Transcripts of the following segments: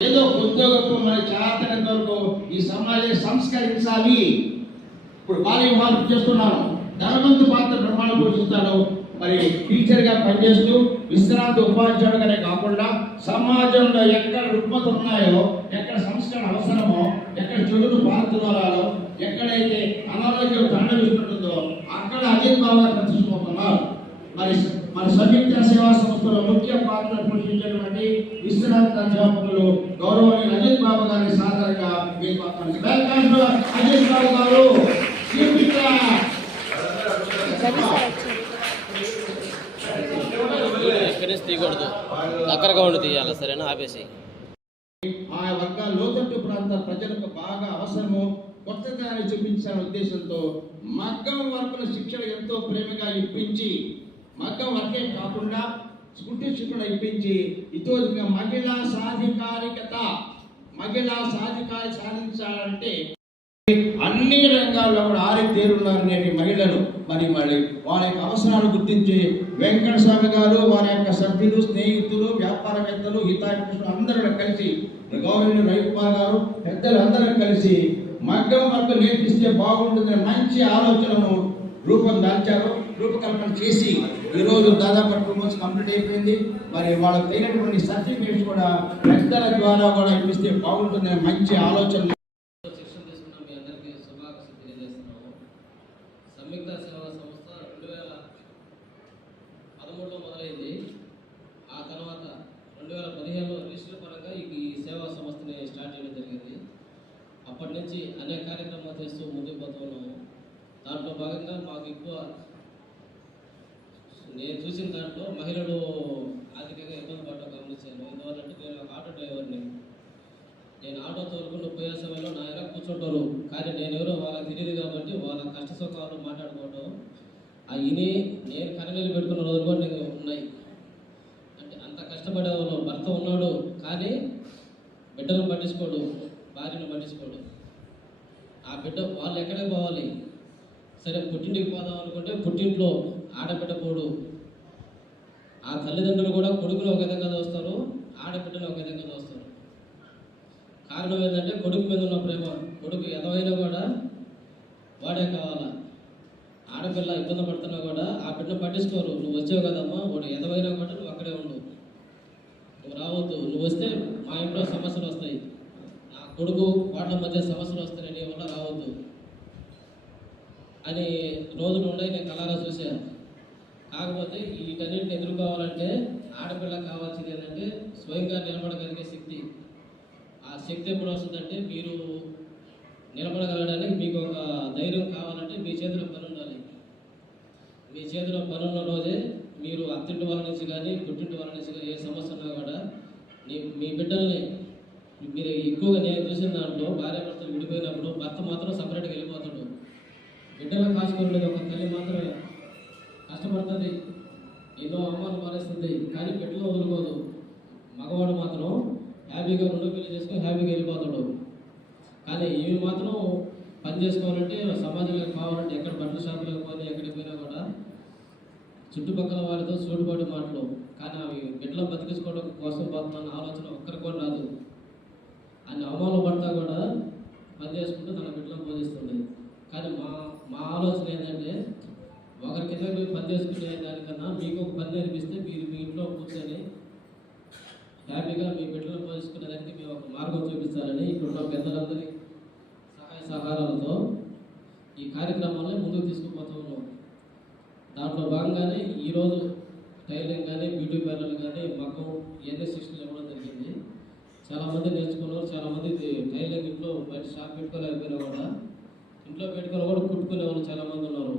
ఏదో కొద్ది గొప్ప మన చేతనంత వరకు ఈ సమాజాన్ని సంస్కరించాలి. ఇప్పుడు బాల్య వివాహం చేస్తున్నాను, ధనవంతు పాత్ర బ్రహ్మాండ పోషిస్తాడు. మరి టీచర్గా పనిచేస్తూ విశ్రాంతి ఉపాధ్యాయుడుగానే కాకుండా సమాజంలో ఎక్కడ రుగ్మతలు ఉన్నాయో, ఎక్కడ సంస్కరణ అవసరమో, ఎక్కడ చెడును పాల్గొనాలో, ఎక్కడైతే అనారోగ్యం తండవిస్తుంటుందో అక్కడ అజిత్ బాబు గారు ప్రతిష్ఠిస్తున్నారు. మరి మన సంయుక్త సేవా సంస్థలో ముఖ్య పాత్ర పోషించినటువంటి విశ్రాంతి అధ్యాపకులు గౌరవనీయ అజిత్ బాబు గారి సాధారణంగా అజిత్ బాబు గారు తీయకూడదు, దగ్గరగా ఉండి తీయాలి. సరేనా? ఆపేసి ఆ వర్గాల లోతట్టు ప్రాంత ప్రజలకు బాగా అవసరము, కొత్తదాన్ని చూపించాలనే ఉద్దేశంతో మగ్గం వర్కుల శిక్షణ ఎంతో ప్రేమగా ఇప్పించి, మగ్గం వర్కే కాకుండా స్కూటీ శిక్షణ ఇప్పించి ఇతోదిగా మహిళా సాధికారికత సాధించాలంటే అన్ని రంగాల్లో కూడా ఆరితేరున్నారనే మహిళలు మరి వాళ్ళ యొక్క అవసరాలు గుర్తించి వెంకట స్వామి గారు వారి యొక్క సభ్యులు, స్నేహితులు, వ్యాపారవేత్తలు, హితాభిలాషులు అందరూ కలిసి, గౌరవనీయులు రవికుమార్ గారు, పెద్దలు అందరూ కలిసి మగ్గం వర్క్ నేర్పిస్తే బాగుంటుందనే మంచి ఆలోచనను రూపకల్పన చేసి ఈరోజు దాదాపు 2 months కంప్లీట్ అయిపోయింది. మరి వాళ్ళకి తగినటువంటి సర్టిఫికేట్స్ కూడా పెద్దల ద్వారా కూడా ఇప్పిస్తే బాగుంటుందనే మంచి ఆలోచన. సంయుక్త సేవా సంస్థ 2013లో మొదలైంది. ఆ తర్వాత 2015లో రిజిస్టర్ పరంగా ఈ సేవా సంస్థని స్టార్ట్ చేయడం జరిగింది. అప్పటి నుంచి అనేక కార్యక్రమాలు చేస్తూ ముందుకు పోతున్నాము. దాంట్లో భాగంగా మాకు ఎక్కువ నేను చూసిన దాంట్లో మహిళలు ఆర్థికంగా ఇబ్బంది పడటం గమనించాను. ఎందువల్లంటే నేను ఒక ఆటో డ్రైవర్ని. నేను ఆటో తోలుకుంటూ పోయే సమయంలో నా ఎలా కూర్చుంటారు, కానీ నేను ఎవరో వాళ్ళకి తెలియదు కాబట్టి వాళ్ళ కష్ట సుఖాలు మాట్లాడుకోవడం అవి నేను కనగలి పెట్టుకున్న రోజులు కూడా నేను ఉన్నాయి. అంటే అంత కష్టపడే వాళ్ళు భర్త ఉన్నాడు, కానీ బిడ్డను పట్టించుకోడు, భార్యను పట్టించుకోడు. ఆ బిడ్డ వాళ్ళు ఎక్కడికి పోవాలి, సరే పుట్టింటికి పోదాం అనుకుంటే పుట్టింట్లో ఆడబిడ్డ పోడు. ఆ తల్లిదండ్రులు కూడా కొడుకుని ఒక విధంగా చూస్తారు, ఆడబిడ్డను ఒక విధంగా చూస్తారు. కారణం ఏంటంటే కొడుకు మీద ఉన్న ప్రేమ. కొడుకు ఎదవైనా కూడా వాడే కావాలా. ఆడపిల్ల ఇబ్బంది పడుతున్నా కూడా ఆ బిడ్డను పట్టించుకోరు. నువ్వు వచ్చావు కదమ్మా, వాడు ఎదవైనా కూడా నువ్వు అక్కడే ఉండు, నువ్వు రావద్దు, నువ్వు వస్తే మా ఇంట్లో సమస్యలు వస్తాయి, నా కొడుకు వాళ్ళ మధ్య సమస్యలు వస్తాయి, నీ వల్ల రావద్దు అని రోజులు ఉన్నాయి. నేను కలారా చూశాను. కాకపోతే వీటన్నింటిని ఎదుర్కోవాలంటే ఆడపిల్లకి కావాల్సింది ఏంటంటే స్వయంగా నిలబడగలిగే శక్తి. ఆ శక్తి ఎప్పుడు వస్తుందంటే మీరు నిలబడగలడానికి మీకు ఒక ధైర్యం కావాలంటే మీ చేతిలో పని ఉండాలి. మీ చేతిలో పని ఉన్న రోజే మీరు అత్తింటి వాళ్ళ నుంచి కానీ పుట్టింటి వాళ్ళ నుంచి కానీ ఏ సమస్య ఉన్నా కూడా మీ బిడ్డల్ని మీరు ఎక్కువగా నేను చూసిన దాంట్లో భార్యాభర్తలు విడిపోయినప్పుడు భర్త మాత్రం సపరేట్గా వెళ్ళిపోతాడు. బిడ్డలు కాచుకోలేదు ఒక తల్లి మాత్రమే కష్టపడుతుంది, ఎన్నో అవమానం పారేస్తుంది, కానీ బిడ్డలు వదులుకోదు. మగవాడు మాత్రం హ్యాపీగా 2 పెళ్లి చేసుకొని హ్యాపీగా వెళ్ళిపోతాడు. కానీ ఇవి మాత్రం పని చేసుకోవాలంటే సమాజంలో కావాలంటే ఎక్కడ బట్టల షాపులకు పోయినా ఎక్కడికి పోయినా కూడా చుట్టుపక్కల వారితో సూటుబాటు మాటలు, కానీ అవి బిడ్డలు బతికించుకోవడం కోసం పోతున్న ఆలోచన ఒక్కరికి కూడా రాదు. అన్ని అవమానం పడతా కూడా పని చేసుకుంటూ తన బిడ్డలను పోషిస్తుంది. కానీ మా ఆలోచన ఏంటంటే ఒకరి కింద మీరు పని చేసుకునే దానికన్నా మీకు ఒక పని నేర్పిస్తే మీరు మీ ఇంట్లో కూర్చొని హ్యాపీగా మీ బిడ్డలను పోషించుకునేదానికి మేము ఒక మార్గం చూపించాలని ఇప్పుడున్న పెద్దలందరి సహాయ సహకారాలతో ఈ కార్యక్రమాన్ని ముందుకు తీసుకుపోతూ ఉన్నాం. దాంట్లో భాగంగానే ఈరోజు టైలరింగ్ కానీ బ్యూటీ పార్లర్ కానీ మగ్గం ఇవన్నీ శిక్షణలు ఇవ్వడం జరిగింది. చాలామంది నేర్చుకున్నారు. చాలామంది టైలరింగ్ ఇంట్లో బయట షాప్ పెట్టుకోలేకపోయినా కూడా ఇంట్లో పెట్టుకొని కూడా కుట్టుకునే వాళ్ళు చాలామంది ఉన్నారు.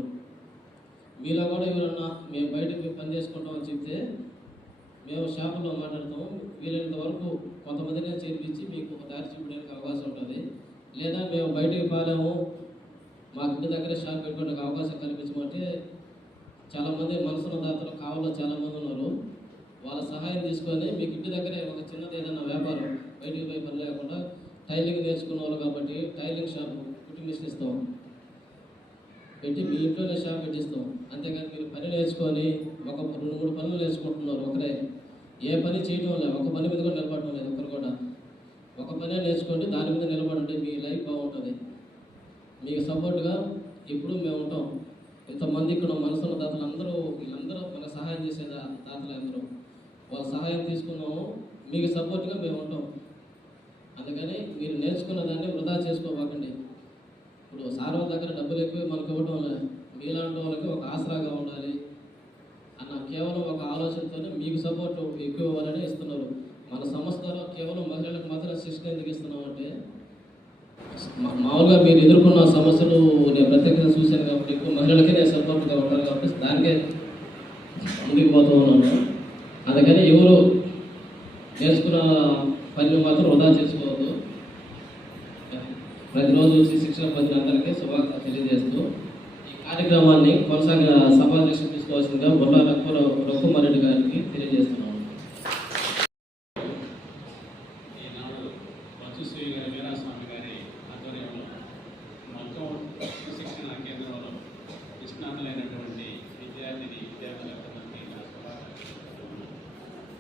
మీలో కూడా ఎవరన్నా మేము బయటకు పని చేసుకుంటాం అని చెప్తే మేము షాపులో మాట్లాడతాం. వీలైనంత వరకు కొంతమందిని చేర్పించి మీకు ఒక దారి చూపడానికి అవకాశం ఉంటుంది. లేదా మేము బయటకు పాలేము, మా ఇంటి దగ్గరే షాప్ పెట్టుకోవడానికి అవకాశం కల్పించమంటే చాలామంది మనసున్న దాతలు కావాలో చాలామంది ఉన్నారు. వాళ్ళ సహాయం తీసుకొని మీకు ఇంటి దగ్గరే ఒక చిన్నది ఏదైనా వ్యాపారం బయటికి పోయి పని లేకుండా టైలింగ్ నేర్చుకున్న వాళ్ళు కాబట్టి టైలింగ్ షాప్ కుట్టి మిషన్ ఇస్తాం, పెట్టి మీ ఇంట్లోనే షాప్ పెట్టిస్తాం. అంతేగాని మీరు పని నేర్చుకొని ఒక 2-3 పనులు నేర్చుకుంటున్నారు ఒకరే, ఏ పని చేయటం లేదు, ఒక పని మీద కూడా నిలబడటం లేదు ఒకరు కూడా. ఒక పనే నేర్చుకోండి, దాని మీద నిలబడండి, మీ లైఫ్ బాగుంటుంది. మీకు సపోర్ట్గా ఇప్పుడు మేము ఉంటాం. ఇంతమంది ఇక్కడ మనసున్న దాతలు వీళ్ళందరూ మనకు సహాయం చేసే దాతలు అందరూ వాళ్ళ సహాయం తీసుకున్నాము. మీకు సపోర్ట్గా మేము ఉంటాం. అందుకని మీరు నేర్చుకున్న దాన్ని వృధా చేసుకోవాకండి. ఇప్పుడు సార్ వాళ్ళ దగ్గర డబ్బులు ఎక్కువ మనకు ఇవ్వడం మీలాంటి వాళ్ళకి ఒక ఆసరాగా ఉండాలి అన్న కేవలం ఒక ఆలోచనతోనే మీకు సపోర్ట్ ఎక్కువ ఇవ్వాలని ఇస్తున్నారు. మన సంస్థలో కేవలం మహిళలకు మాత్రం శిక్షణ ఎందుకు ఇస్తున్నాం అంటే, మామూలుగా మీరు ఎదుర్కొన్న సమస్యలు నేను ప్రత్యేకంగా చూశాను కాబట్టి ఎక్కువ మహిళలకే నేను సపోర్ట్గా ఉంటాను కాబట్టి దానికే ముందుకు పోతూ ఉన్నాను. అందుకని ఎవరు నేర్చుకున్న పని మాత్రం వృధా చేసుకోవద్దు. ప్రతిరోజు వచ్చి శిక్షణ పొందిన అందరికీ శుభాకాంక్షలు తెలియజేస్తూ ఈ కార్యక్రమాన్ని కొనసాగిన సభాధ్యక్షులు తీసుకోవాల్సిందిగా బొర్రా రఘుమారెడ్డి గారికి తెలియజేస్తున్నాను. వీరాస్వామి గారి ఆధ్వర్యంలో మొత్తం శిక్షణ కేంద్రంలో నిష్ణాతులైనటువంటి విద్యార్థులందరికీ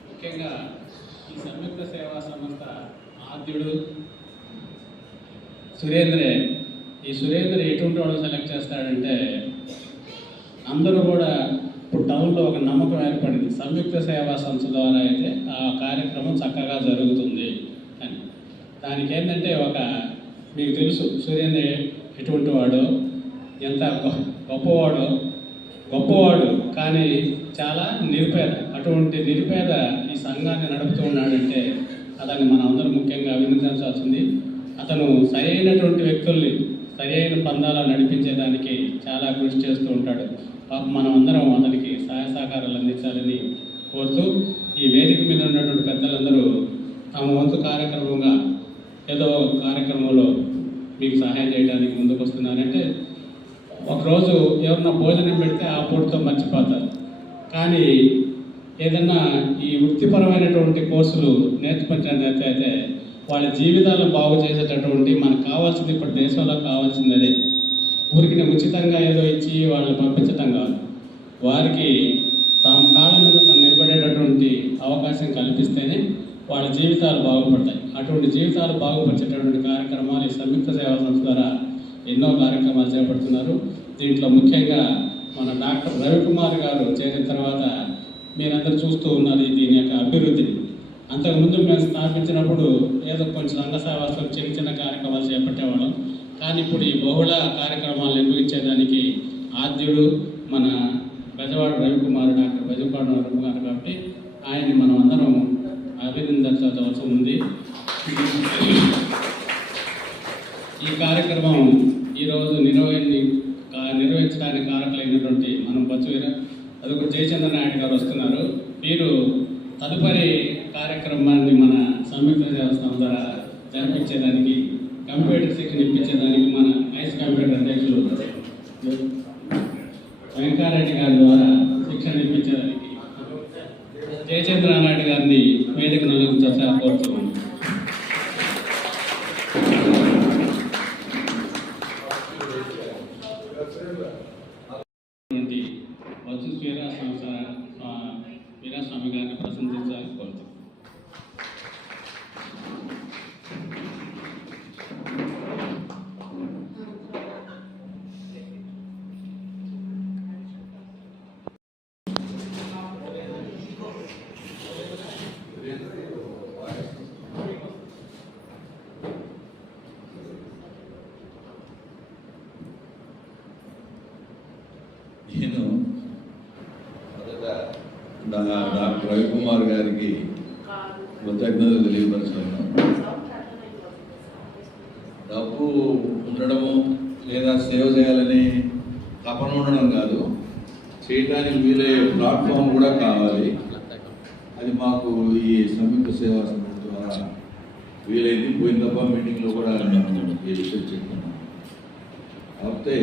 ముఖ్యంగా ఈ సంయుక్త సేవా సంస్థ ఆద్యుడు సురేంద్రే. ఈ సురేంద్ర ఎటువంటి వాళ్ళు సెలెక్ట్ చేస్తాడంటే, అందరూ కూడా ఇప్పుడు టౌన్లో ఒక నమ్మకం ఏర్పడింది, సంయుక్త సేవా సంస్థ ద్వారా అయితే ఆ కార్యక్రమం చక్కగా జరుగుతుంది అని. దానికి ఏంటంటే మీకు తెలుసు సురేంద్ర ఎటువంటి వాడు, ఎంత గొప్పవాడు కానీ చాలా నిరుపేద. అటువంటి నిరుపేద ఈ సంఘాన్ని నడుపుతూ ఉన్నాడంటే అతన్ని మనం అందరం ముఖ్యంగా అభినందించాల్సింది. అతను సరైనటువంటి వ్యక్తుల్ని సరైన పందాల నడిపించేదానికి చాలా కృషి చేస్తూ ఉంటాడు. మనం అందరం అతనికి సహాయ సహకారాలు అందించాలని కోరుతూ, ఈ వేదిక మీద ఉన్నటువంటి పెద్దలందరూ తమ వంతు కార్యక్రమంగా ఏదో కార్యక్రమంలో మీకు సహాయం చేయడానికి ముందుకు వస్తున్నారంటే, ఒకరోజు ఎవరన్నా భోజనం పెడితే ఆ పూటతో మర్చిపోతారు. కానీ ఏదన్నా ఈ వృత్తిపరమైనటువంటి కోర్సులు నేర్చుకుంటే వాళ్ళ జీవితాలను బాగు చేసేటటువంటి మనకు కావాల్సింది, ఇప్పుడు దేశంలో కావాల్సింది అదే. ఊరికి ఉచితంగా ఏదో ఇచ్చి వాళ్ళని పంపించటం కాదు, వారికి తమ కాళ్ళ మీద తను నిలబడేటటువంటి అవకాశం కల్పిస్తేనే వాళ్ళ జీవితాలు బాగుపడతాయి. అటువంటి జీవితాలు బాగుపరిచేటటువంటి కార్యక్రమాలు ఈ సంయుక్త సేవా సంస్థ ద్వారా ఎన్నో కార్యక్రమాలు చేపడుతున్నారు. దీంట్లో ముఖ్యంగా మన డాక్టర్ రవికుమార్ గారు చేసిన తర్వాత మీరందరూ చూస్తూ ఉన్నారు దీని యొక్క అభివృద్ధిని. అంతకుముందు మేము స్థాపించినప్పుడు ఏదో కొంచెం సంఘ సేవలో చిన్న చిన్న కార్యక్రమాలు చేపట్టేవాళ్ళం. కానీ ఇప్పుడు ఈ బహుళ కార్యక్రమాలు నిర్వహించేదానికి ఆద్యుడు మన బెజవాడ రవికుమార్, డాక్టర్ బెజవాడ రవికుమార్ కాబట్టి ఆయన్ని మనం అందరం అభినందించాల్సిన అవసరం ఉంది. ఈ కార్యక్రమం ఈరోజు నిర్వహించడానికి కారకులైనటువంటి మనం అదొక జయచంద్ర నాయుడు గారు వస్తున్నారు. వీరు తదుపరి కార్యక్రమాన్ని మన సంయుక్త దేవస్థానం ద్వారా జరిపించేదానికి, కంప్యూటర్ శిక్షణ ఇప్పించేదానికి మన వైస్ కంప్యూటర్ అధ్యక్షులు వెంకారెడ్డి గారి ద్వారా శిక్షణ ఇప్పించేదానికి జయచంద్ర నాయుడు గారిని వేదిక నిలబెట్టాలని కోరుతున్నాను. వీరాస్వామి గారిని ప్రశంసించాలని కోరుతున్నాను. నేను మొదట డాక్టర్ రవికుమార్ గారికి కృతజ్ఞతలు తెలియపరచాను. డబ్బు ఉండడము లేదా సేవ చేయాలని తపన ఉండడం కాదు, చేయడానికి వీలే ప్లాట్ఫామ్ కూడా కావాలి. అది మాకు ఈ సంయుక్త సేవా సంస్థ ద్వారా వీలైంది. పోయిన తప్ప మీటింగ్లో కూడా ఈ విషయం చెప్తున్నాను. కాకపోతే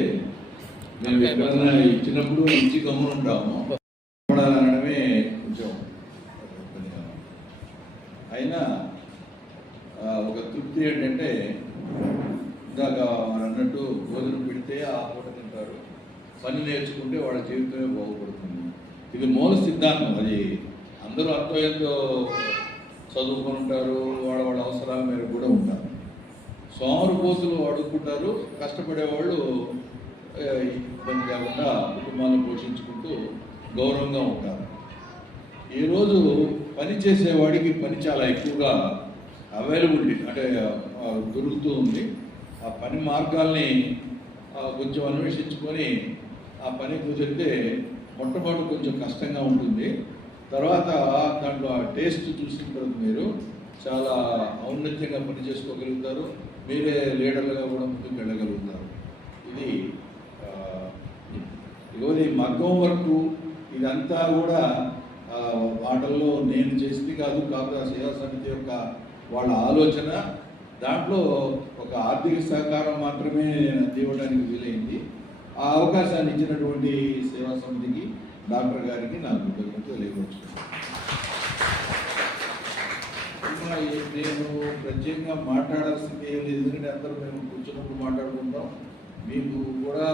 మేము ఎక్కడన్నా ఇచ్చినప్పుడు ఇచ్చి గమ్మున ఉంటాము, అనడమే కొంచెం అయినా ఒక తృప్తి ఏంటంటే, ఇందాక మనం అన్నట్టు భోజనం పెడితే ఆ పూట తింటారు, పని నేర్చుకుంటే వాళ్ళ జీవితమే బాగుపడుతుంది. ఇది మూల సిద్ధాంతం. అది అందరూ అర్థం ఎంతో చదువుకొని ఉంటారు, వాళ్ళ అవసరాల మేరకు కూడా ఉంటారు. సోమరిపోతులు అడుక్కుంటారు, కష్టపడేవాళ్ళు ఇబ్బంది కాకుండా కుటుంబాలను పోషించుకుంటూ గౌరవంగా ఉంటారు. ఈరోజు పని చేసేవాడికి పని చాలా ఎక్కువగా అవైలబిలిటీ అంటే దొరుకుతూ ఉంది. ఆ పని మార్గాల్ని కొంచెం అన్వేషించుకొని ఆ పని కుదిరితే మొట్టమొదటి కొంచెం కష్టంగా ఉంటుంది. తర్వాత దాంట్లో ఆ టేస్ట్ చూసిన తర్వాత మీరు చాలా ఔన్నత్యంగా పని చేసుకోగలుగుతారు. మీరే లీడర్లుగా కూడా ముందుకు వెళ్ళగలుగుతారు. ఇది ఇవన్నీ మగ్గం వరకు ఇదంతా కూడా వాటల్లో నేను చేసింది కాదు, కాపురా సేవా సమితి యొక్క వాళ్ళ ఆలోచన. దాంట్లో ఒక ఆర్థిక సహకారం మాత్రమే నేను అందివ్వడానికి వీలైంది. ఆ అవకాశాన్ని ఇచ్చినటువంటి సేవా సమితికి, డాక్టర్ గారికి నా కృతజ్ఞతలు తెలియవచ్చున్నాను. నేను ప్రత్యేకంగా మాట్లాడాల్సింది ఏం లేదు, ఎందుకంటే అందరూ మేము కూర్చున్నప్పుడు మాట్లాడుకుంటాం. మీకు కూడా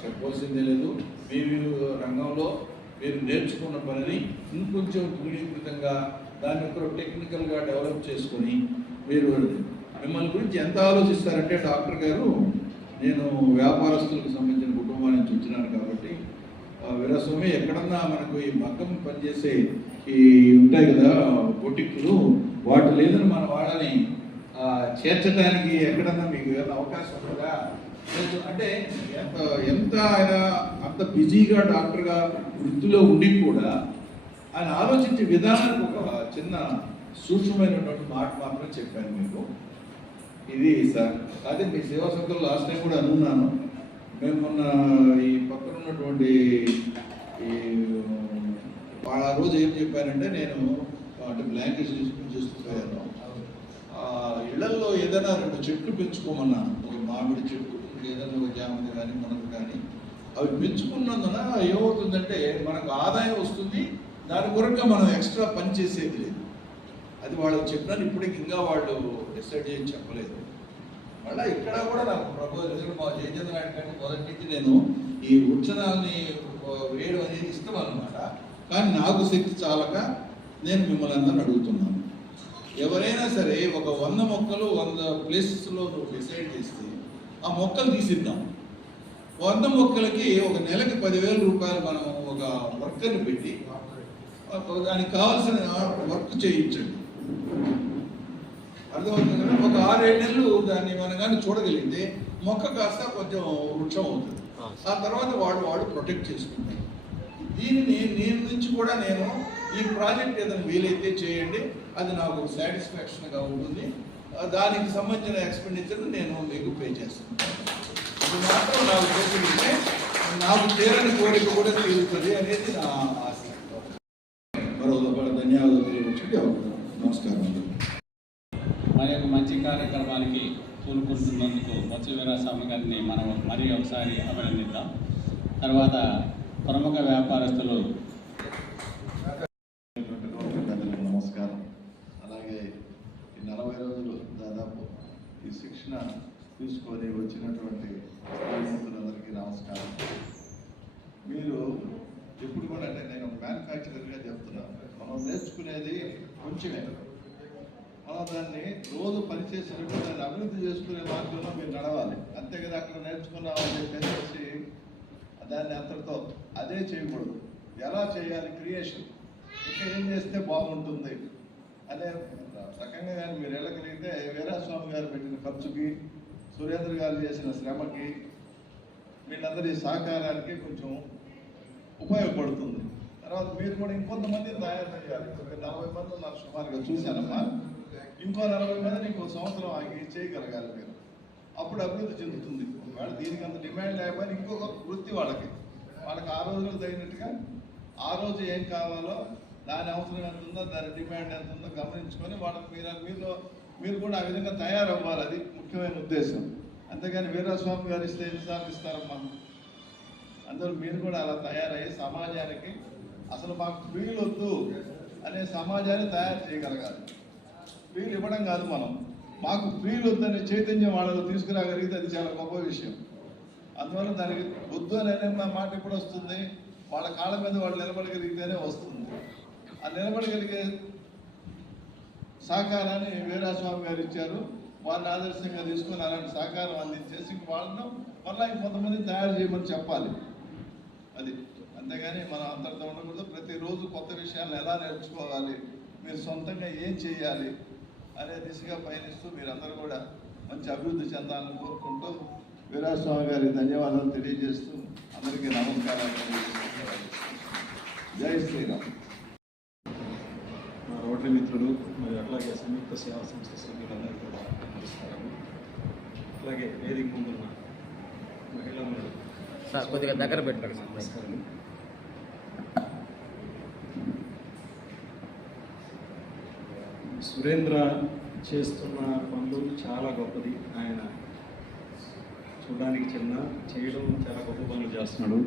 చెప్పవలసిందే లేదు. మీ రంగంలో మీరు నేర్చుకున్న పనిని ఇంకొంచెం దృఢీకృతంగా దాన్ని ఒక టెక్నికల్గా డెవలప్ చేసుకొని మీరు మిమ్మల్ని గురించి ఎంత ఆలోచిస్తారంటే, డాక్టర్ గారు నేను వ్యాపారస్తులకు సంబంధించిన కుటుంబం నుంచి వచ్చినాను కాబట్టి వీరస్వామి ఎక్కడన్నా మనకు ఈ మగ్గం పనిచేసే ఈ ఉంటాయి కదా బొటిక్లు, వాటి లేదని మన వాళ్ళని చేర్చడానికి ఎక్కడన్నా మీకు ఏమైనా అవకాశం ఉంటుందా అంటే ఎంత ఆయన అంత బిజీగా డాక్టర్గా వృత్తిలో ఉండి కూడా ఆయన ఆలోచించే విధానానికి ఒక చిన్న సూక్ష్మమైనటువంటి మాట మాత్రం చెప్పాను మీకు. ఇది సార్ అదే మీ సేవా సంస్థలు లాస్ట్ టైం కూడా అనున్నాను. మేము మొన్న ఈ పక్కన ఉన్నటువంటి ఈ ఆ రోజు ఏం చెప్పానంటే, నేను అంటే బ్లాంకెట్స్ చేసుకుపోయాను. ఇళ్లల్లో ఏదైనా 2 చెట్లు పెంచుకోమన్నాను. ఒక మామిడి చెట్టు, ఏదైనా ఒక జామది కానీ మనకు కానీ అవి పెంచుకున్నందున ఏమవుతుందంటే మనకు ఆదాయం వస్తుంది. దాని కొరకుగా మనం ఎక్స్ట్రా పని చేసేది లేదు. అది వాళ్ళకి చెప్పినాను. ఇప్పటికి ఇంకా వాళ్ళు డిసైడ్ చేసి చెప్పలేదు. మళ్ళీ ఇక్కడ కూడా నాకు ప్రపోజల్ మా జయచంద్ర నాయుడు గారిని మొదటి నుంచి నేను ఈ వృక్షణాలని వేయడం అనేది ఇష్టం అన్నమాట. కానీ నాకు శక్తి చాలక నేను మిమ్మల్ని అందరిని అడుగుతున్నాను, ఎవరైనా సరే ఒక 100 మొక్కలు 100 ప్లేసెస్లో నువ్వు డిసైడ్ చేస్తే ఆ మొక్కలు తీసిద్దాం. 100 మొక్కలకి ఒక నెలకి 10,000 రూపాయలు మనం ఒక వర్కర్ని పెట్టి దానికి కావాల్సిన వర్క్ చేయించండి. అర్థమవుతుంది కదా. ఒక 6-7 నెలలు దాన్ని మనం కానీ చూడగలిగితే మొక్క కాస్త కొంచెం వృక్షం అవుతుంది. ఆ తర్వాత వాడు ప్రొటెక్ట్ చేసుకుంటారు. దీనిని నేను నుంచి కూడా నేను ఈ ప్రాజెక్ట్ ఏదైనా వీలైతే చేయండి, అది నాకు సాటిస్ఫాక్షన్గా ఉంటుంది. దానికి సంబంధించిన ఎక్స్పెండిచర్ నేను మీకు పే చేస్తాను. ఇది మాత్రం నాకు చేస్తుంటే నాకు తీరని కోరిక కూడా తీరుతుంది అనేది నా ఆశ. మరో ధన్యవాదాలు తెలియవచ్చు. నమస్కారం. మరి ఒక మంచి కార్యక్రమానికి పూనుకుంటున్నందుకు బొత్స వీరాస్వామి గారిని మనం మరి ఒకసారి అభినందిద్దాం. తర్వాత ప్రముఖ వ్యాపారస్తులు నమస్కారం. అలాగే ఈ 40 రోజులు దాదాపు ఈ శిక్షణ తీసుకొని వచ్చినటువంటి స్నేహితులందరికీ నమస్కారం. మీరు ఎప్పుడు కూడా అంటే నేను ఒక మ్యానుఫ్యాక్చరర్గా చెప్తున్నాను, మనం నేర్చుకునేది కొంచెమే. మనం దాన్ని రోజు పనిచేసినట్టు దాన్ని అభివృద్ధి చేసుకునే మార్గంలో మీరు నడవాలి. అంతే కదా, అక్కడ నేర్చుకున్నామని చెప్పేసి దాన్ని అంతటితో అదే చేయకూడదు. ఎలా చేయాలి, క్రియేషన్ ఇంకా ఏం చేస్తే బాగుంటుంది అనే రకంగా కానీ మీరు వెళ్ళగలిగితే వీరాస్వామి గారు పెట్టిన ఖర్చుకి, సురేంద్ర గారు చేసిన శ్రమకి, వీళ్ళందరి సహకారానికి కొంచెం ఉపయోగపడుతుంది. తర్వాత మీరు కూడా ఇంకొంతమందిని తయారు చేయాలి. 40 మంది ఉన్నారు సుమారుగా చూశానమ్మా. ఇంకో 40 మందిని ఇంకో సంవత్సరం ఆగి చేయగలగాలి మీరు. అప్పుడు అభివృద్ధి చెందుతుంది. ఒకవేళ దీనికి అంత డిమాండ్ లేకపోయినా ఇంకొక వృత్తి వాళ్ళకి ఆ రోజులకు తగినట్టుగా ఆ రోజు ఏం కావాలో, దాని అవసరం ఎంత ఉందో, దాని డిమాండ్ ఎంత ఉందో గమనించుకొని వాళ్ళకి మీరు కూడా ఆ విధంగా తయారవ్వాలి. అది ముఖ్యమైన ఉద్దేశం. అంతేగాని వీరాస్వామి గారు ఇస్తే ఎన్నిసార్లు ఇస్తారమ్మా. అందరూ మీరు కూడా అలా తయారయ్యి సమాజానికి అసలు మాకు ఫ్రీలు వద్దు అనే సమాజాన్ని తయారు చేయగలగాలి. ఫ్రీలు ఇవ్వడం కాదు, మనం మాకు ఫ్రీలు వద్దనే చైతన్యం వాళ్ళలో తీసుకురాగలిగితే అది చాలా గొప్ప విషయం. అందువల్ల దానికి వద్దు అనే మాట ఎప్పుడు వస్తుంది, వాళ్ళ కాళ్ళ మీద వాళ్ళు నిలబడగలిగితేనే వస్తుంది. ఆ నిలబడగలిగే సహకారాన్ని వీరాస్వామి గారు ఇచ్చారు. వాళ్ళని ఆదర్శంగా తీసుకొని అలాంటి సహకారం అందించేసి వాళ్ళను మళ్ళీ కొంతమంది తయారు చేయమని చెప్పాలి. అది అంతేగాని మనం అంతటితో ఉండకూడదు. ప్రతిరోజు కొత్త విషయాలను ఎలా నేర్చుకోవాలి, మీరు సొంతంగా ఏం చేయాలి అనే దిశగా పయనిస్తూ మీరందరూ కూడా మంచి అభివృద్ధి చెందాలని కోరుకుంటూ వీరాస్వామి గారికి ధన్యవాదాలు తెలియజేస్తూ అందరికీ నమస్కారాలు తెలియజేస్తున్నాను. జై శ్రీరామ్. మా రోటరీ మిత్రులు మరియు అట్లాగే సంయుక్త సేవా సంస్థ సభ్యులందరూ కూడా నమస్కారం. అట్లాగే వేదిక ముందున్న మహిళలు కొద్దిగా దగ్గర పెట్టండి. నమస్కారం. సురేంద్ర చేస్తున్న పనులు చాలా గొప్పది. ఆయన చూడడానికి చిన్న, చేయడం చాలా గొప్ప పనులు చేస్తున్నాడు.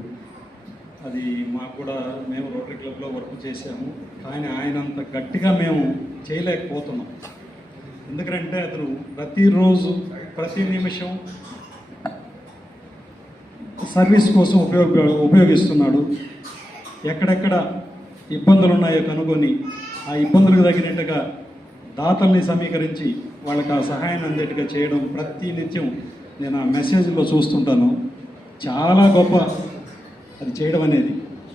అది మాకు కూడా మేము రోటరీ క్లబ్లో వర్క్ చేసాము, కానీ ఆయనంత గట్టిగా మేము చేయలేకపోతున్నాం. ఎందుకంటే అతను ప్రతిరోజు ప్రతి నిమిషం సర్వీస్ కోసం ఉపయోగిస్తున్నాడు. ఎక్కడెక్కడ ఇబ్బందులు ఉన్నాయో కనుగొని ఆ ఇబ్బందులకు తగినట్టుగా దాతల్ని సమీకరించి వాళ్ళకి ఆ సహాయాన్ని అందేట్టుగా చేయడం ప్రతి నిత్యం నేను ఆ మెసేజ్లో చూస్తుంటాను. చాలా గొప్ప అది చేయడం అనేది.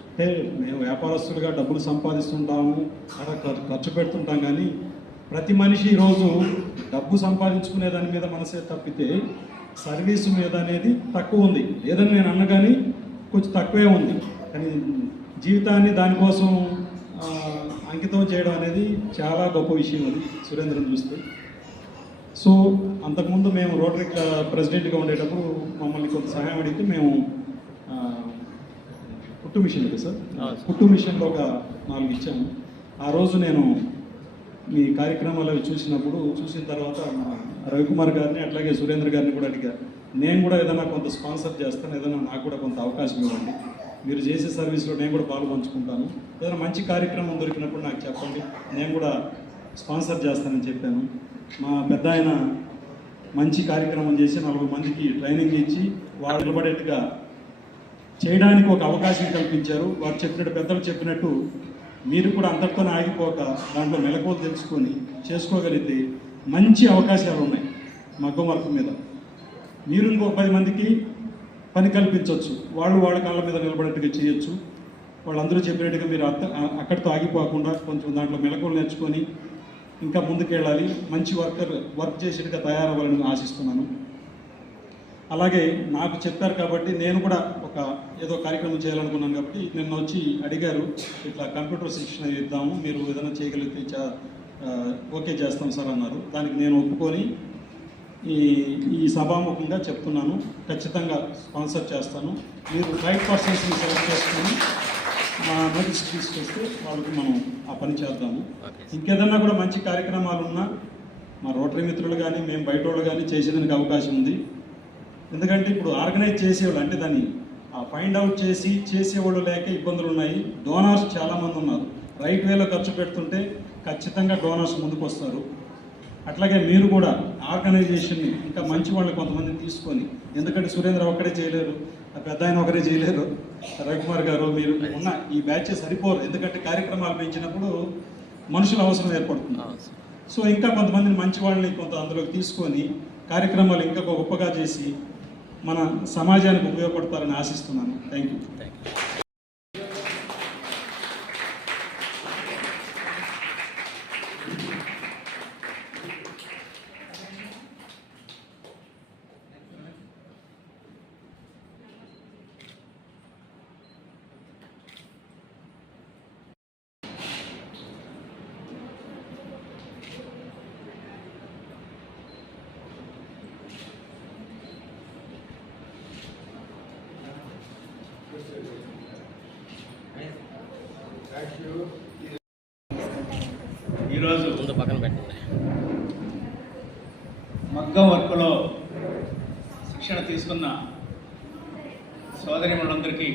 అంటే మేము వ్యాపారస్తులుగా డబ్బులు సంపాదిస్తుంటాము, అక్కడ ఖర్చు పెడుతుంటాం, కానీ ప్రతి మనిషి ఈరోజు డబ్బు సంపాదించుకునే దాని మీద మనసే తప్పితే సర్వీసు మీద అనేది తక్కువ ఉంది. లేదని నేను అన్న కానీ కొంచెం తక్కువే ఉంది. కానీ జీవితాన్ని దానికోసం అంకితం చేయడం అనేది చాలా గొప్ప విషయం. అది సురేంద్రని చూస్తే. సో అంతకుముందు మేము రోటరీ ప్రెసిడెంట్గా ఉండేటప్పుడు మమ్మల్ని కొంత సహాయం అడిగితే మేము కుట్టు మిషన్ ఉంది సార్, కుట్టు మిషన్లో ఒక 4 ఇచ్చాము. ఆ రోజు నేను మీ కార్యక్రమాలు అవి చూసిన తర్వాత రవికుమార్ గారిని అట్లాగే సురేంద్ర గారిని కూడా అడిగా, నేను కూడా ఏదైనా కొంత స్పాన్సర్ చేస్తాను, ఏదైనా నాకు కూడా కొంత అవకాశం ఇవ్వండి, మీరు చేసే సర్వీస్లో నేను కూడా పాలు పంచుకుంటాను, ఏదైనా మంచి కార్యక్రమం దొరికినప్పుడు నాకు చెప్పండి, నేను కూడా స్పాన్సర్ చేస్తానని చెప్పాను. మా పెద్ద ఆయన మంచి కార్యక్రమం చేసి 40 మందికి ట్రైనింగ్ ఇచ్చి వాళ్ళు నిలబడేట్టుగా చేయడానికి ఒక అవకాశం కల్పించారు. వారు చెప్పినట్టు, పెద్దలు చెప్పినట్టు మీరు కూడా అంతటితోనే ఆగిపోక దాంట్లో మెలకువలు తెలుసుకొని చేసుకోగలిగితే మంచి అవకాశాలు ఉన్నాయి మగ్గం వర్క్ మీద. మీరు ఇంకో 10 మందికి పని కల్పించవచ్చు, వాళ్ళు వాళ్ళ కాళ్ళ మీద నిలబడేట్టుగా చేయొచ్చు. వాళ్ళందరూ చెప్పినట్టుగా మీరు అక్కడితో ఆగిపోకుండా కొంచెం దాంట్లో మెలకువలు నేర్చుకొని ఇంకా ముందుకెళ్ళాలి, మంచి వర్క్ చేసేట్టుగా తయారవ్వాలని ఆశిస్తున్నాను. అలాగే నాకు చెప్పారు కాబట్టి నేను కూడా ఏదో కార్యక్రమం చేయాలనుకున్నాను కాబట్టి నిన్న వచ్చి అడిగారు, ఇట్లా కంప్యూటర్ శిక్షణ ఇద్దాము, మీరు ఏదైనా చేయగలిగితే ఓకే చేస్తాం సార్ అన్నారు. దానికి నేను ఒప్పుకొని ఈ సభాముఖంగా చెప్తున్నాను, ఖచ్చితంగా స్పాన్సర్ చేస్తాను. మీరు రైట్ పర్సన్స్ని సెలెక్ట్ చేసుకొని మా నోటీస్ తీసుకొస్తే వాళ్ళకి మనం ఆ పని చేద్దాము. ఇంకేదన్నా కూడా మంచి కార్యక్రమాలు ఉన్నా మా రోటరీ మిత్రులు కానీ మేము బయట వాళ్ళు కానీ చేసేదానికి అవకాశం ఉంది. ఎందుకంటే ఇప్పుడు ఆర్గనైజ్ చేసేవాళ్ళు అంటే దాన్ని ఫైండ్ అవుట్ చేసేవాళ్ళు లేక ఇబ్బందులు ఉన్నాయి. డోనార్స్ చాలామంది ఉన్నారు, రైట్ వేలో ఖర్చు పెడుతుంటే ఖచ్చితంగా డోనార్స్ ముందుకు వస్తారు. అట్లాగే మీరు కూడా ఆర్గనైజేషన్ని ఇంకా మంచి వాళ్ళు కొంతమందిని తీసుకొని, ఎందుకంటే సురేంద్ర ఒక్కడే చేయలేరు, పెద్ద ఆయన ఒకరే చేయలేరు, రవికుమార్ గారు మీరు ఉన్న ఈ బ్యాచ్ సరిపోరు. ఎందుకంటే కార్యక్రమాలు పెంచినప్పుడు మనుషుల అవసరం ఏర్పడుతుంది. సో ఇంకా కొంతమందిని మంచి వాళ్ళని కొంత అందులోకి తీసుకొని కార్యక్రమాలు ఇంకా గొప్పగా చేసి మన సమాజానికి ఉపయోగపడతారని ఆశిస్తున్నాను. Thank you. ఈరోజు ముందు పక్కన పెట్టండి. మగ్గం వర్క్లో శిక్షణ తీసుకున్న సోదరిమణులందరికీ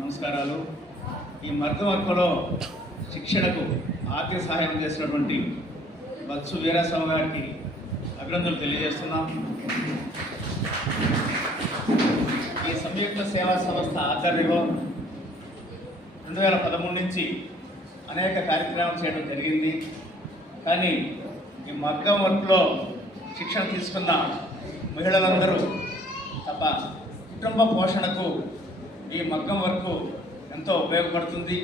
నమస్కారాలు. ఈ మగ్గం వర్క్లో శిక్షణకు ఆర్థిక సహాయం చేసినటువంటి బత్సు వీరాస్వామి గారికి అభినందనలు తెలియజేస్తున్నాం. ఈ సంయుక్త సేవా సంస్థ ఆధ్వర్యంలో 2013 నుంచి అనేక కార్యక్రమాలు చేయడం జరిగింది. కానీ ఈ మగ్గం వర్క్లో శిక్షణ తీసుకున్న మహిళలందరూ తప్ప కుటుంబ పోషణకు ఈ మగ్గం వర్క్ ఎంతో ఉపయోగపడుతుంది.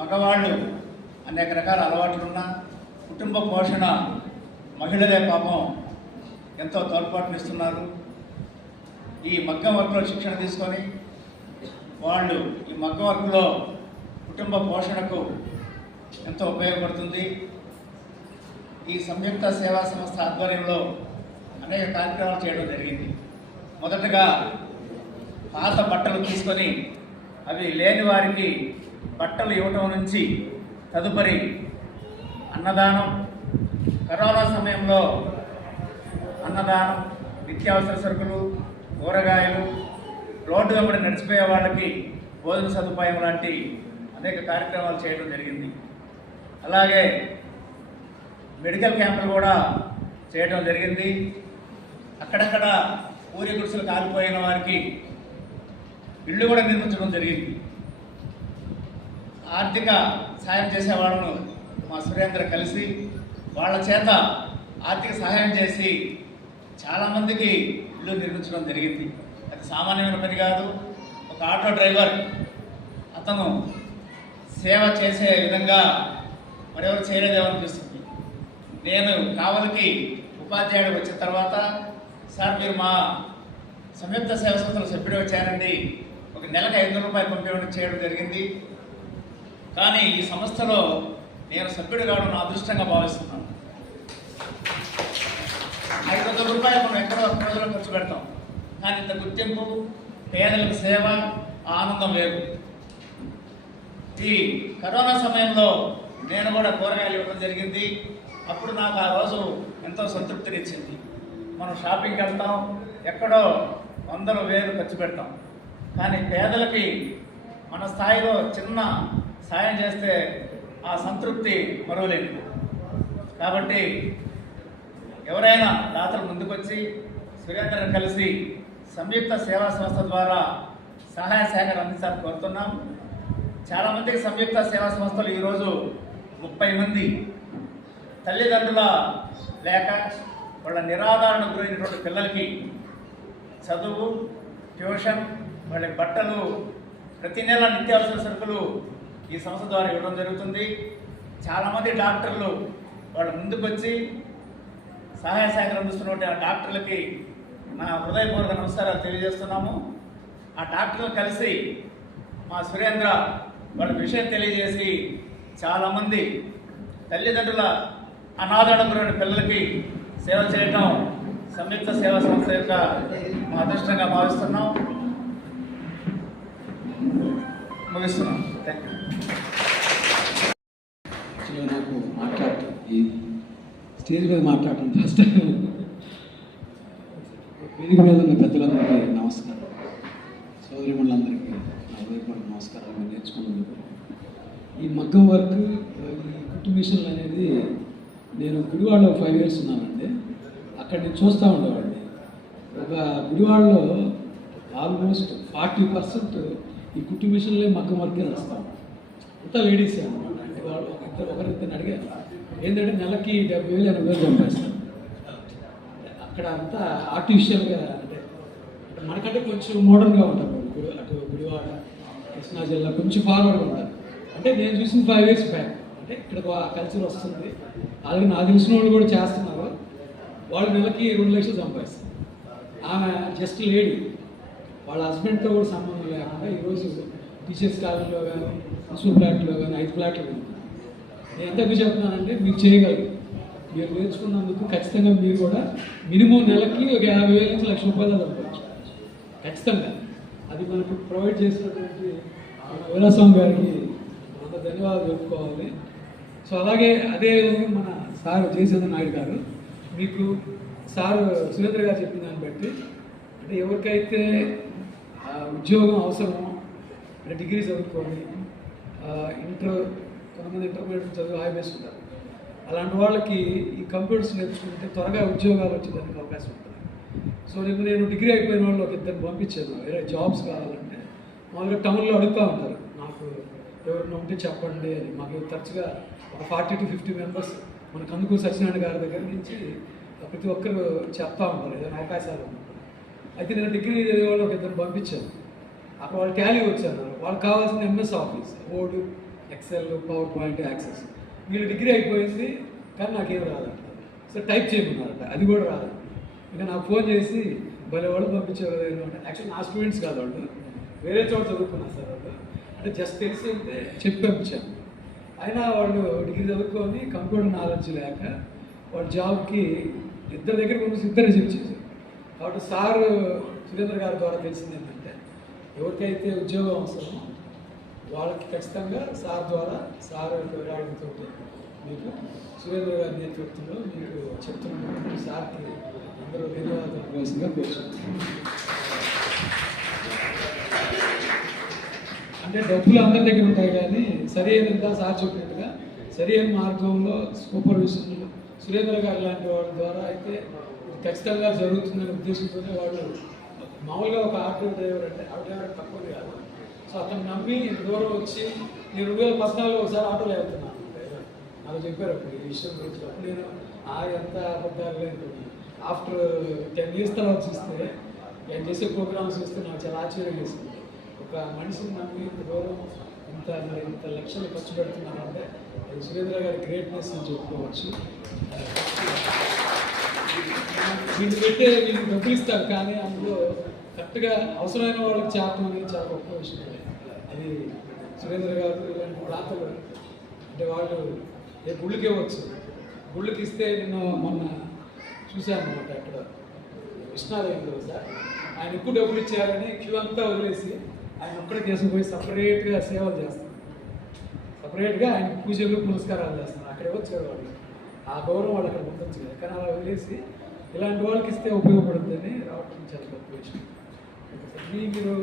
మగవాళ్ళు అనేక రకాల అలవాట్లున్న కుటుంబ పోషణ మహిళలే పాపం ఎంతో తోడ్పాటునిస్తున్నారు. ఈ మగ్గం వర్క్లో శిక్షణ తీసుకొని వాళ్ళు ఈ మగ్గం వర్క్లో కుటుంబ పోషణకు ఎంతో ఉపయోగపడుతుంది. ఈ సంయుక్త సేవా సంస్థ ఆధ్వర్యంలో అనేక కార్యక్రమాలు చేయడం జరిగింది. మొదటగా పాత బట్టలు తీసుకొని అవి లేని వారికి బట్టలు ఇవ్వటం నుంచి తదుపరి అన్నదానం, కరోనా సమయంలో అన్నదానం, నిత్యావసర సరుకులు, కూరగాయలు, రోడ్డు వెంబడి నడిచిపోయే వాళ్ళకి భోజన సదుపాయం లాంటి అనేక కార్యక్రమాలు చేయడం జరిగింది. అలాగే మెడికల్ క్యాంపులు కూడా చేయడం జరిగింది. అక్కడక్కడ ఊరి గుడిసెలు కాలిపోయిన వారికి ఇళ్ళు కూడా నిర్మించడం జరిగింది. ఆర్థిక సాయం చేసే వాళ్ళను మా సురేంద్ర కలిసి వాళ్ళ చేత ఆర్థిక సహాయం చేసి చాలామందికి ఇల్లు నిర్మించడం జరిగింది. అది సామాన్యమైన పని కాదు. ఒక ఆటో డ్రైవర్ అతను సేవ చేసే విధంగా మరెవరు చేయలేదేమనిపిస్తుంది. నేను కావలికి ఉపాధ్యాయుడు వచ్చిన తర్వాత, సార్ మీరు మా సంయుక్త సేవ సంస్థలో సభ్యుడు వచ్చారండి, ఒక నెలకు 500 రూపాయలు పంపించడం చేయడం జరిగింది. కానీ ఈ సంస్థలో నేను సభ్యుడు కావడం నా అదృష్టంగా భావిస్తున్నాను. 500 రూపాయలు మనం ఎక్కడో ఒక రోజులో ఖర్చు పెడతాం, కానీ ఇంత గుర్తింపు, పేదలకు సేవ, ఆనందం వేరు. ఈ కరోనా సమయంలో నేను కూడా కూరగాయలు ఇవ్వడం జరిగింది. అప్పుడు నాకు ఆ రోజు ఎంతో సంతృప్తినిచ్చింది. మనం షాపింగ్కి వెళ్తాం, ఎక్కడో 100,000 ఖర్చు పెడతాం, కానీ పేదలకి మన స్థాయిలో చిన్న సాయం చేస్తే ఆ సంతృప్తి మరువలేనిది. కాబట్టి ఎవరైనా దాతలు ముందుకొచ్చి సురేంద్రను కలిసి సంయుక్త సేవా సంస్థ ద్వారా సహాయ సేకరణ అందించాలని కోరుతున్నాం. చాలామందికి సంయుక్త సేవా సంస్థలు ఈరోజు 30 మంది తల్లిదండ్రుల లేక వాళ్ళ నిరాధారణ గురైనటువంటి పిల్లలకి చదువు, ట్యూషన్, వాళ్ళకి బట్టలు, ప్రతి నెల నిత్యావసర సరుకులు ఈ సంస్థ ద్వారా ఇవ్వడం జరుగుతుంది. చాలామంది డాక్టర్లు వాళ్ళు ముందుకొచ్చి సహాయ సేకరణ అందిస్తున్నటువంటి ఆ డాక్టర్లకి నా హృదయపూర్వక నమస్కారాలు తెలియజేస్తున్నాము. ఆ డాక్టర్లు కలిసి మా సురేంద్ర వాళ్ళ విషయం తెలియజేసి చాలామంది తల్లిదండ్రుల అనాథారణ గురైన పిల్లలకి సేవ చేయటం సంయుక్త సేవా సంస్థ యొక్క మా అదృష్టంగా భావిస్తున్నాం. ముగిస్తున్నాం. Thank you. నాకు మాట్లాడటం, ఈ స్టేజ్ మీద మాట్లాడటం ఫస్ట్ టైం. వేదిక మీద ఉన్న పెద్దలందరికీ నమస్కారం, సోదరిమణులందరికీ నా హృదయపూర్వక నమస్కారాలు. మీరు నేర్చుకున్నందుకు. ఈ మగ్గం వర్క్, ఈ కుట్టు మిషన్లు అనేది నేను గుడివాడలో 5 years ఉన్నానండి. అక్కడ నేను చూస్తూ ఉండేవాడిని. ఒక గుడివాడలో ఆల్మోస్ట్ 40% ఈ కుట్టు మిషన్లే మగ్గం వర్కే నడుస్తాం. అంతా లేడీసే అనమాట. అంటే వాళ్ళు ఒకరిద్దరిని అడిగారు, ఏంటంటే నెలకి 70,000 80,000 చంపేస్తాను. అక్కడ అంతా ఆర్టిఫిషియల్గా, అంటే మనకంటే కొంచెం మోడర్న్గా ఉంటారు వాళ్ళు. అటు గుడివాడ, కృష్ణా జిల్లా కొంచెం ఫార్వర్డ్గా ఉంటారు. అంటే నేను చూసిన 5 years బ్యాక్. అంటే ఇక్కడ కల్చర్ వస్తుంది. అలాగే నాకు తెలిసిన వాళ్ళు కూడా చేస్తున్నారు. వాళ్ళు నెలకి 2 లక్షలు సంపాదిస్తారు. ఆమె జస్ట్ లేడీ, వాళ్ళ హస్బెండ్తో కూడా సంబంధం లేకుండా ఈరోజు టీచర్స్ కాలనీలో కానీ, మున్సిపల్ ఫ్లాట్లో కానీ 5 ఫ్లాట్లు ఉంది. నేను ఎంతకు చెప్తున్నానంటే మీరు చేయగలరు. మీరు నేర్చుకున్నందుకు ఖచ్చితంగా మీరు కూడా మినిమం నెలకి ఒక 50,000 నుంచి 1,00,000 రూపాయలు సంపాదించు ఖచ్చితంగా. అది మనకు ప్రొవైడ్ చేసినటువంటి వీరాస్వామి గారికి అంత ధన్యవాదాలు చెప్పుకోవాలి. సో అలాగే అదే విధంగా మన సార్ జయచంద్ర నాయుడు గారు, మీకు సార్ సురేంద్ర గారు చెప్పిన దాన్ని బట్టి, అంటే ఎవరికైతే ఉద్యోగం అవసరమో, అంటే డిగ్రీ చదువుకొని కొంతమంది ఇంటర్మీడియట్ చదువు ఆగివేస్తుంటారు. అలాంటి వాళ్ళకి ఈ కంప్యూటర్స్ నేర్చుకుంటే త్వరగా ఉద్యోగాలు వచ్చేదానికి అవకాశం ఉంటుంది. సో నేను డిగ్రీ అయిపోయిన వాళ్ళు ఒక 2 పంపించాను. వేరే జాబ్స్ కావాలంటే మామూలుగా టౌన్లో అడుగుతూ ఉంటారు, నాకు ఎవరైనా ఉంటే చెప్పండి అని. మాకు తరచుగా ఒక 40 to 50 మెంబర్స్ మన కందుకూరు సత్యనారాయణ గారి దగ్గర నుంచి ప్రతి ఒక్కరు చెప్తా ఉంటారు ఏదైనా అవకాశాలు ఉన్నప్పుడు. అయితే నేను డిగ్రీ చదివే వాళ్ళు ఒక ఇద్దరు పంపించాను. అక్కడ వాళ్ళు టాలీ వచ్చారు, వాళ్ళకి కావాల్సిన MS Office, Word, Excel, PowerPoint, Access. వీళ్ళు డిగ్రీ అయిపోయింది కానీ నాకేం రాదంట. సో టైప్ చేయమన్నారట, అది కూడా రాదు. ఇంకా నాకు ఫోన్ చేసి భలే వాళ్ళు పంపించారు అంటే యాక్చువల్లీ నా స్టూడెంట్స్ కాదు, వాళ్ళు వేరే చోట చదువుకున్నారు సార్ వాళ్ళు. అంటే జస్ట్ తెలిసి ఉంటే చెప్పి పంపించాను. అయినా వాళ్ళు డిగ్రీ చదువుకొని కంప్యూటర్ నాలెడ్జ్ లేక వాళ్ళ జాబ్కి ఇద్దరి దగ్గర పంపిస్తే ఇద్దరు రిజెక్ట్ చేశారు. కాబట్టి సార్ సురేంద్ర గారి ద్వారా తెలిసింది ఏంటంటే ఎవరికైతే ఉద్యోగం అవసరమో వాళ్ళకి ఖచ్చితంగా సార్ ద్వారా, సార్ రాయడంతో మీకు సురేంద్ర గారి నేతృత్వంలో మీకు చెప్తున్నాను. సార్కి అందరూ ధన్యవాదాలు కోసంగా కోరుచున్నాను. అంటే డబ్బులు అందరి దగ్గర ఉంటాయి కానీ సరి అయినంత సార్ చెప్పినట్టుగా సరి అయిన మార్గంలో సూపర్విజన్లో సురేంద్ర గారు లాంటి వాళ్ళ ద్వారా అయితే ఖచ్చితంగా జరుగుతుందనే ఉద్దేశంతోనే వాళ్ళు మామూలుగా ఒక ఆటో డ్రైవర్ అంటే ఆటో డ్రైవర్ తక్కువది కాదు. సో అతను నమ్మి ఇంత దూరం వచ్చి నేను 2014లో ఒకసారి ఆటోలో వెళ్తున్నాను నాకు చెప్పారు అప్పుడు ఈ విషయం గురించి. అప్పుడు నేను ఎంత అబద్ధాలు లేదు. ఆఫ్టర్ 10 years తర్వాత చూస్తే నేను చేసే ప్రోగ్రామ్స్ చూస్తే నాకు చాలా ఆశ్చర్యం వేసింది. ఒక మనిషిని నమ్మి ఇంత దూరం ఇంత లక్షలు ఖర్చు పెడుతున్నానంటే అది సురేంద్ర గారి గ్రేట్నెస్ అని చెప్పుకోవచ్చు. వీళ్ళు పెట్టే వీళ్ళు డబ్బులు ఇస్తారు కానీ అందులో కరెక్ట్గా అవసరమైన వాళ్ళకి చేరడం అనేది చాలా గొప్ప విషయం. అది సురేంద్ర గారు ఇలాంటి ప్రాంతాలు అంటే వాళ్ళు గుళ్ళకి ఇవ్వచ్చు. గుళ్ళకి ఇస్తే నేను మొన్న చూశాను అనమాట అక్కడ కృష్ణాలయంలో సార్ ఆయన ఎక్కువ డబ్బులు ఇచ్చారని క్యూ అంతా వదిలేసి ఆయన ఒక్కడే తీసుకుపోయి సపరేట్గా సేవలు చేస్తాను, సపరేట్గా ఆయన పూజలు పురస్కారాలు చేస్తాను. అక్కడ ఇవ్వచ్చు వాళ్ళు, ఆ గౌరవం వాళ్ళు అక్కడ పొందొచ్చు కదా. కానీ అలా వదిలేసి ఇలాంటి వాళ్ళకి ఇస్తే ఉపయోగపడుతుందని రావడం చాలా గొప్ప విషయం. మీరు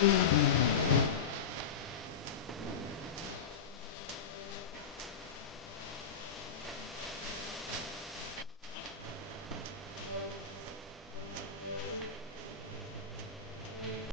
Mm-hmm.